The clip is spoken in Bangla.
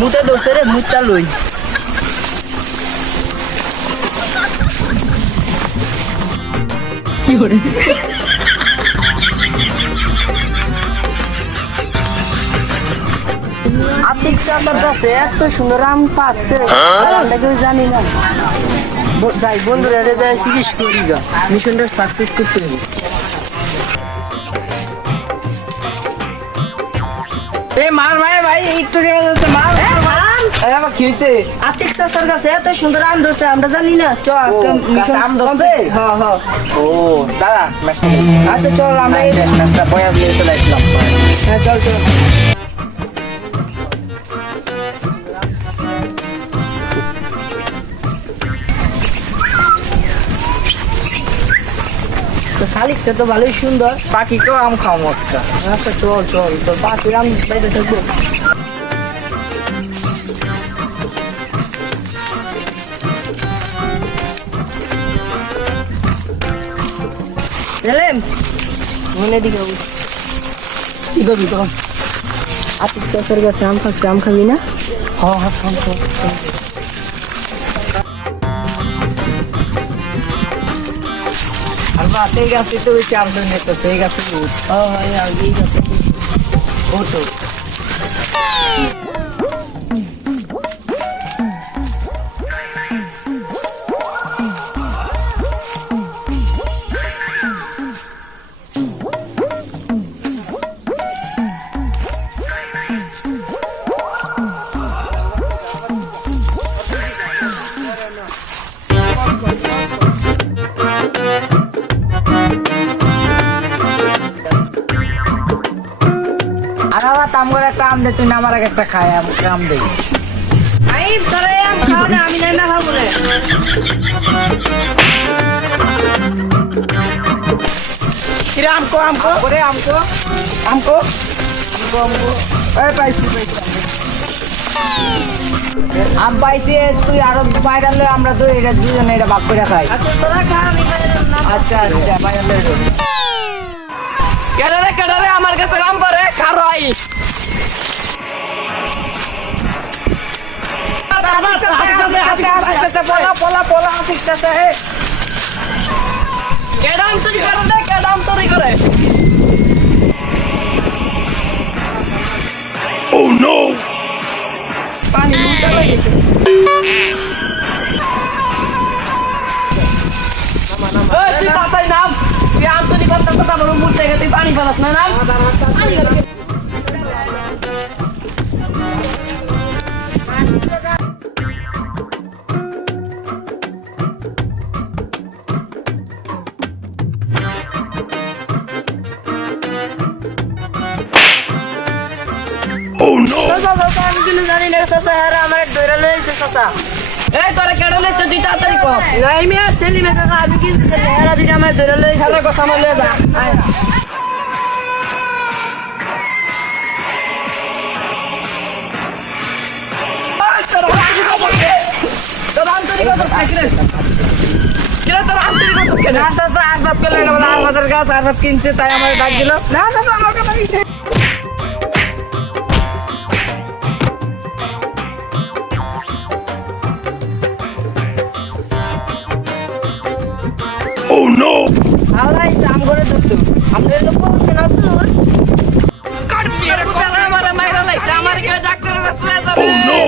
মুতে ধরছে রে, মুতটা লই। কি করে আতিক চাচার কাছে এত সুন্দর আম পাচ্ছে, আমরা কেউ জানি না। যাই বন্ধুরা যাই জিজ্ঞেস করি গা, মিশনটা সাকসেস করতে হবে। এই মার ভাই ভাই একটু নেমে যাচ্ছে, মার আবার কি হয়েছে? আতিক চাচার কাছে এত সুন্দর আম ধরছে, আমরা জানি না। চল আজকে মিশন আম ধরছে। হ্যাঁ হ্যাঁ। ও দাদা ম্যাচটা, আচ্ছা চল আমরা এই ম্যাচটা বয়া দিয়ে চলে আসলাম। হ্যাঁ চল চল। খালিকটা তো ভালোই সুন্দর, পাখিকেও আম খাও মস্কা। আচ্ছা চল চল, তো পাখির আম বাইরে থাকবো। এলেম মনে দিকে কি করবি তখন? আতিক চাচার কাছে আম খাচ্ছে, আম খাবি না? হ্যাঁ হ্যাঁ খাম খাম। আর বাতে গাছে তো ওই চার দিন একটা সেই গাছে উঠ। ও ভাই আর এই গাছে ওঠো। আর আবার তাম করে একটা আম দে, তুই না আমার আগে একটা খায় আম দে। আমি তোরে আম খাও না, আমি না খাবো রে। কিরে আমকো আমকো করে আমকো আমকো আমকো এই পাইছি পাইছি আম পাইছি। তুই আরো বাইরে আনলে আমরা তো এটা দুজনে এটা ভাগ করে খাই। আচ্ছা তোরা খা, আমি খাই না। আচ্ছা আচ্ছা বাইরে আনলে কেডারে আমার কাছে আম পারে খারাই। পোলা পোলা শিখতেছে। কেডাম চুরি করে দে, কেডাম চুরি করে। Oh no! পানি মুটা লাগিছে। এই তুই তাতাই নাম, তুই আম চুরি করতে করতে আমার উপর থেকে তুই পানি ফেলাস না নাম। পানি গেল। Oh no! চাচা আমি কিন্তু জানি না চাচা, আর আমার ধরে লইছে চাচা। এই তোরা কেডা লইছে তুই তাড়াতাড়ি কর। নাই আমি আর ছেলে মে কাকা, আমি কি এরা দুইটা আমার ধরে লইছে। সারা কথা আমার লয়ে যা। তোরা আন্তরিক কথা থাকলে কেন তোরা আন্তরিক কথা কেন? না চাচা আরফাত করলে না, বলে আরফাতের গাছ আরফাত কিনছে তাই আমার ডাক দিল। না চাচা আমার কথা বিষয়। Oh no! Allah Islam করে ধরতো। আমরা লোক বলতে না তো। কাট দিয়ে কোথায় আমার মাইরা লাইছে, আমার কে ডাক্তারের কাছে যাবে। Oh no!